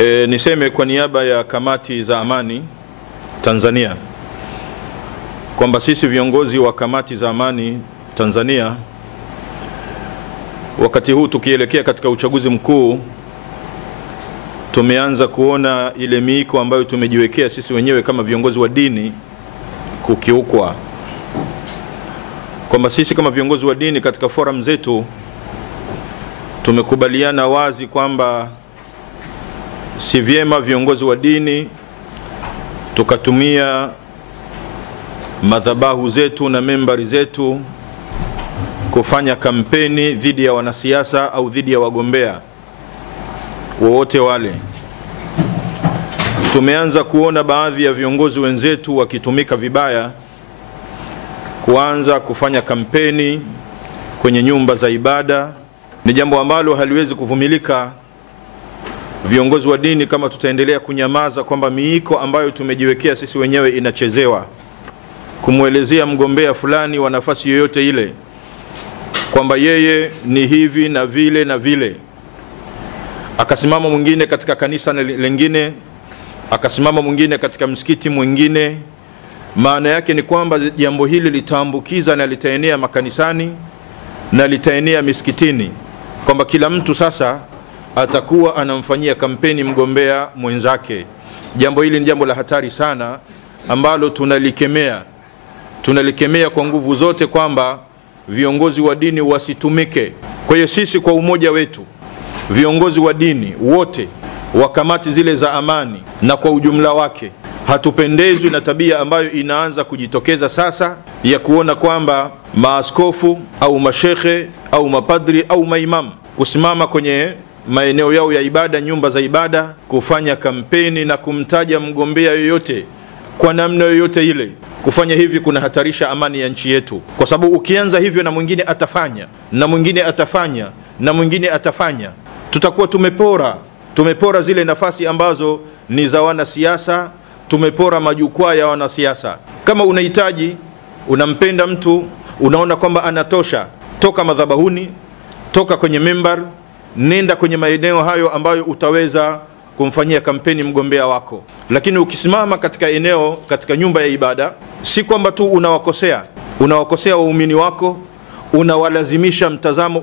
Niseme kwa niaba ya kamati za amani Tanzania kwamba sisi viongozi wa kamati za amani Tanzania, wakati huu tukielekea katika uchaguzi mkuu, tumeanza kuona ile miiko ambayo tumejiwekea sisi wenyewe kama viongozi wa dini kukiukwa. Kwamba sisi kama viongozi wa dini katika forum zetu tumekubaliana wazi kwamba si vyema viongozi wa dini tukatumia madhabahu zetu na membari zetu kufanya kampeni dhidi ya wanasiasa au dhidi ya wagombea wowote wale. Tumeanza kuona baadhi ya viongozi wenzetu wakitumika vibaya, kuanza kufanya kampeni kwenye nyumba za ibada. Ni jambo ambalo haliwezi kuvumilika viongozi wa dini kama tutaendelea kunyamaza kwamba miiko ambayo tumejiwekea sisi wenyewe inachezewa. Kumuelezea mgombea fulani wa nafasi yoyote ile kwamba yeye ni hivi na vile na vile, akasimama mwingine katika kanisa lingine, akasimama mwingine katika msikiti mwingine. Maana yake ni kwamba jambo hili litaambukiza na litaenea makanisani na litaenea misikitini, kwamba kila mtu sasa atakuwa anamfanyia kampeni mgombea mwenzake. Jambo hili ni jambo la hatari sana ambalo tunalikemea kwa nguvu zote kwamba viongozi wa dini wasitumike. Kwa hiyo sisi kwa umoja wetu, viongozi wa dini wote wa kamati zile za amani na kwa ujumla wake, hatupendezwi na tabia ambayo inaanza kujitokeza sasa ya kuona kwamba maaskofu au mashekhe au mapadri au maimamu kusimama kwenye maeneo yao ya ibada, nyumba za ibada, kufanya kampeni na kumtaja mgombea yoyote kwa namna yoyote ile. Kufanya hivi kuna hatarisha amani ya nchi yetu, kwa sababu ukianza hivyo na mwingine atafanya na mwingine atafanya na mwingine atafanya, tutakuwa tumepora zile nafasi ambazo ni za wanasiasa, tumepora majukwaa ya wanasiasa. Kama unahitaji, unampenda mtu, unaona kwamba anatosha, toka madhabahuni, toka kwenye member, nenda kwenye maeneo hayo ambayo utaweza kumfanyia kampeni mgombea wako. Lakini ukisimama katika eneo, katika nyumba ya ibada, si kwamba tu unawakosea waumini wako, unawalazimisha mtazamo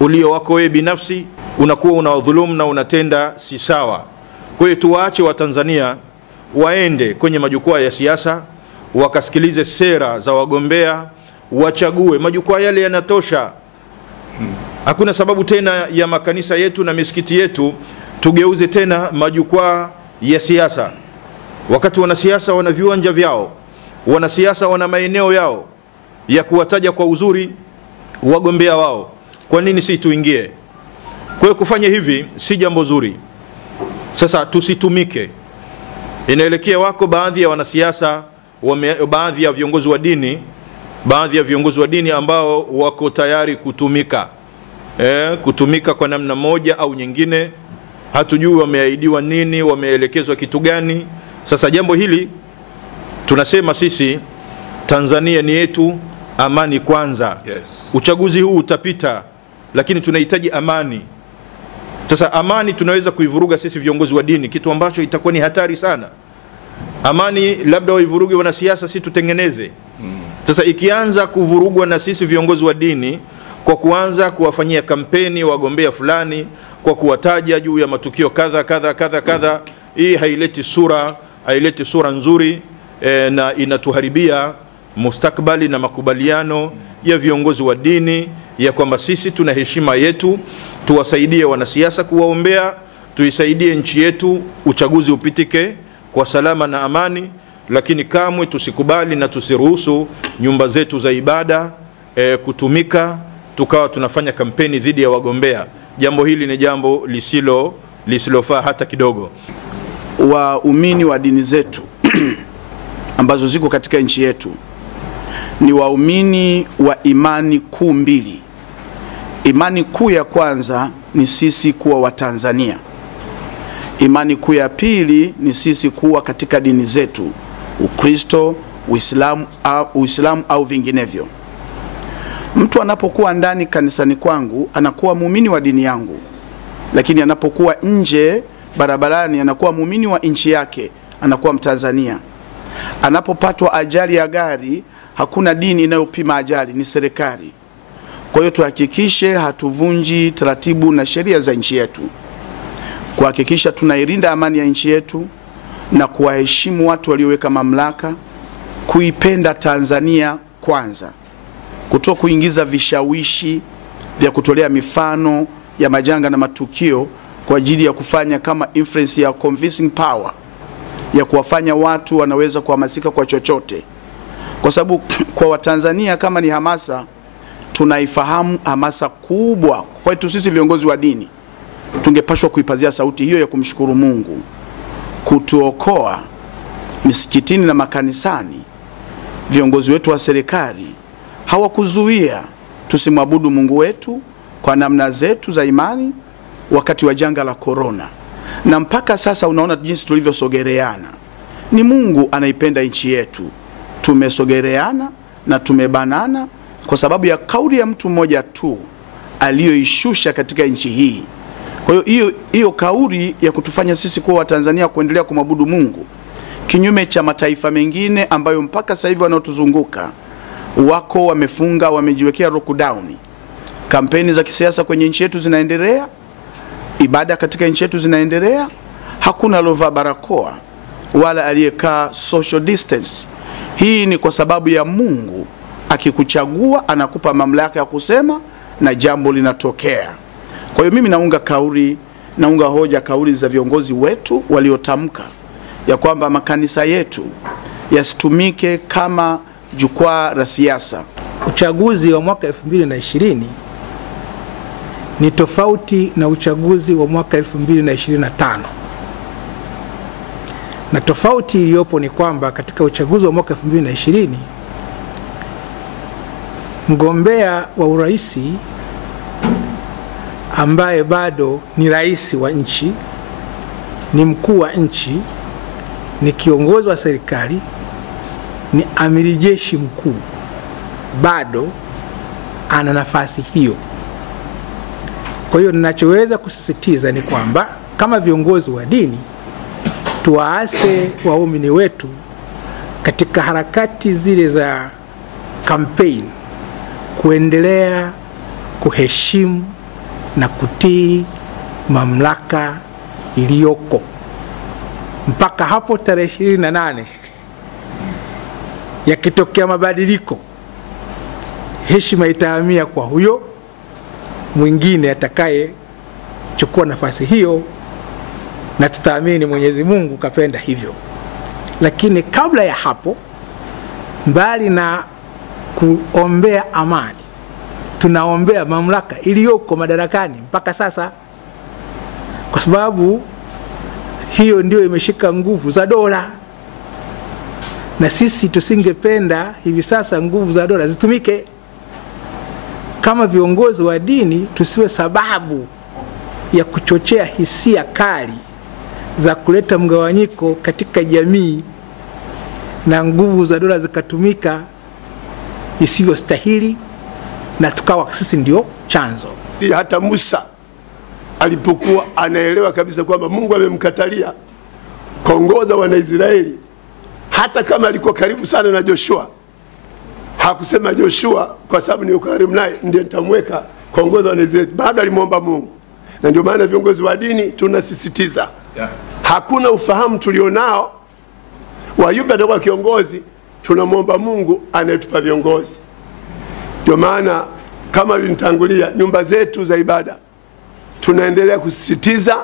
ulio wako wewe binafsi, unakuwa unawadhulumu na unatenda si sawa. Kwa hiyo tuwaache wa Tanzania waende kwenye majukwaa ya siasa, wakasikilize sera za wagombea, wachague. Majukwaa yale yanatosha. Hakuna sababu tena ya makanisa yetu na misikiti yetu tugeuze tena majukwaa ya siasa, wakati wanasiasa wana viwanja vyao, wanasiasa wana maeneo yao ya kuwataja kwa uzuri wagombea wao. Kwa nini si tuingie? Kwa hiyo kufanya hivi si jambo zuri. Sasa tusitumike. Inaelekea wako baadhi ya wanasiasa, baadhi ya viongozi wa dini ambao wako tayari kutumika kwa namna moja au nyingine. Hatujui wameahidiwa nini, wameelekezwa kitu gani. Sasa jambo hili tunasema sisi, Tanzania ni yetu, amani kwanza. Yes. Uchaguzi huu utapita, lakini tunahitaji amani. Sasa amani tunaweza kuivuruga sisi viongozi wa dini, kitu ambacho itakuwa ni hatari sana. Amani labda waivuruge wanasiasa, si tutengeneze. Sasa ikianza kuvurugwa na sisi viongozi wa dini kwa kuanza kuwafanyia kampeni wagombea fulani, kwa kuwataja juu ya matukio kadha, hii haileti sura nzuri, na inatuharibia mustakbali na makubaliano ya viongozi wa dini ya kwamba sisi tuna heshima yetu, tuwasaidie wanasiasa kuwaombea, tuisaidie nchi yetu, uchaguzi upitike kwa salama na amani. Lakini kamwe tusikubali na tusiruhusu nyumba zetu za ibada kutumika tukawa tunafanya kampeni dhidi ya wagombea. Jambo hili ni jambo lisilofaa hata kidogo. Waumini wa dini zetu ambazo ziko katika nchi yetu ni waumini wa imani kuu mbili. Imani kuu ya kwanza ni sisi kuwa wa Tanzania. Imani kuu ya pili ni sisi kuwa katika dini zetu, Ukristo, Uislamu au vinginevyo. Mtu anapokuwa ndani kanisani kwangu anakuwa muumini wa dini yangu, lakini anapokuwa nje barabarani anakuwa muumini wa nchi yake, anakuwa Mtanzania. Anapopatwa ajali ya gari, hakuna dini inayopima ajali, ni serikali. Kwa hiyo tuhakikishe hatuvunji taratibu na sheria za nchi yetu, kuhakikisha tunailinda amani ya nchi yetu na kuwaheshimu watu walioweka mamlaka, kuipenda Tanzania kwanza, kuto kuingiza vishawishi vya kutolea mifano ya majanga na matukio kwa ajili ya kufanya kama influence ya convincing power ya kuwafanya watu wanaweza kuhamasika kwa chochote. Kwa sababu kwa Watanzania kama ni hamasa, tunaifahamu hamasa kubwa. Kwetu sisi viongozi wa dini tungepashwa kuipazia sauti hiyo ya kumshukuru Mungu kutuokoa misikitini na makanisani. Viongozi wetu wa serikali hawakuzuia tusimwabudu Mungu wetu kwa namna zetu za imani wakati wa janga la corona, na mpaka sasa unaona jinsi tulivyosogereana. Ni Mungu anaipenda nchi yetu, tumesogereana na tumebanana kwa sababu ya kauli ya mtu mmoja tu aliyoishusha katika nchi hii. Kwa hiyo kauli ya kutufanya sisi kuwa Watanzania kuendelea kumwabudu Mungu kinyume cha mataifa mengine ambayo mpaka sasa hivi wanaotuzunguka wako wamefunga, wamejiwekea lockdown. Kampeni za kisiasa kwenye nchi yetu zinaendelea, ibada katika nchi yetu zinaendelea, hakuna aliyevaa barakoa wala aliyekaa social distance. Hii ni kwa sababu ya Mungu akikuchagua anakupa mamlaka ya kusema na jambo linatokea. Kwa hiyo mimi naunga hoja kauli za viongozi wetu waliotamka ya kwamba makanisa yetu yasitumike kama jukwaa la siasa. Uchaguzi wa mwaka 2020 ni tofauti na uchaguzi wa mwaka 2025. Na tofauti iliyopo ni kwamba katika uchaguzi wa mwaka 2020 mgombea wa uraisi ambaye bado ni rais wa nchi, ni mkuu wa nchi, ni kiongozi wa serikali, ni amiri jeshi mkuu, bado ana nafasi hiyo. Kwa hiyo ninachoweza kusisitiza ni kwamba kama viongozi wa dini tuwaase waumini wetu katika harakati zile za campaign kuendelea kuheshimu na kutii mamlaka iliyoko mpaka hapo tarehe 28. Yakitokea mabadiliko, heshima itahamia kwa huyo mwingine atakaye chukua nafasi hiyo, na tutaamini Mwenyezi Mungu kapenda hivyo. Lakini kabla ya hapo, mbali na kuombea amani, tunaombea mamlaka iliyoko madarakani mpaka sasa, kwa sababu hiyo ndio imeshika nguvu za dola, na sisi tusingependa hivi sasa nguvu za dola zitumike. Kama viongozi wa dini tusiwe sababu ya kuchochea hisia kali za kuleta mgawanyiko katika jamii na nguvu za dola zikatumika isivyostahili na tukawa sisi ndio chanzo. Hata Musa alipokuwa anaelewa kabisa kwamba Mungu amemkatalia kuongoza Wanaisraeli, hata kama alikuwa karibu sana na Joshua, hakusema Joshua kwa sababu ni karibu naye ndiye nitamweka kuongoza Wanaisraeli. Bado alimuomba Mungu. Na ndio maana viongozi wa dini tunasisitiza, hakuna ufahamu tulionao wa yupi atakuwa kiongozi, tunamuomba Mungu anayetupa viongozi. Ndio maana kama alinitangulia, nyumba zetu za ibada tunaendelea kusisitiza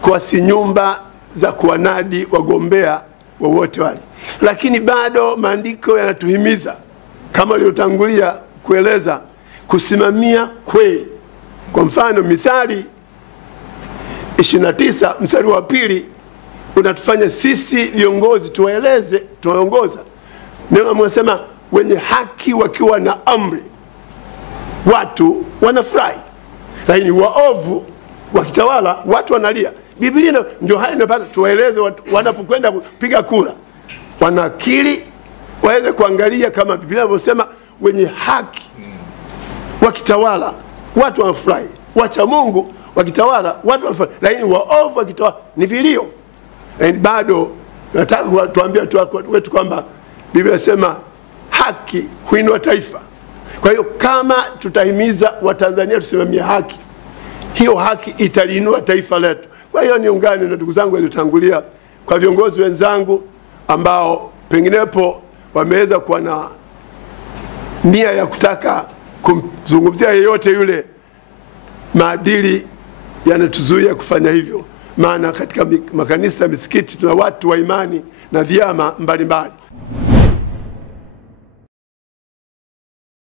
kwa si nyumba za kuwanadi wagombea wowote wale, lakini bado maandiko yanatuhimiza kama aliyotangulia kueleza kusimamia kweli. Kwa mfano Mithali 29 mstari wa 2 unatufanya sisi viongozi tuwaeleze, tuwaongoza. Neno mwasema wenye haki wakiwa na amri watu wanafurahi, lakini waovu wakitawala watu wanalia. Biblia ndio haya inapata tuwaeleze watu wanapokwenda kupiga kura wanakiri waweze kuangalia kama Biblia inavyosema wenye haki wakitawala watu wanafurahi, wacha Mungu wakitawala watu wanafanya, lakini waovu wakitawala ni vilio. Bado nataka tuambie watu wetu kwamba Biblia inasema haki huinua taifa. Kwa hiyo kama tutahimiza Watanzania tusimamie haki, hiyo haki italiinua taifa letu. Kwa hiyo niungane na ndugu zangu waliotangulia, kwa viongozi wenzangu ambao penginepo wameweza kuwa na nia ya kutaka kumzungumzia yeyote yule. Maadili yanatuzuia kufanya hivyo, maana katika makanisa, misikiti, tuna watu wa imani na vyama mbalimbali.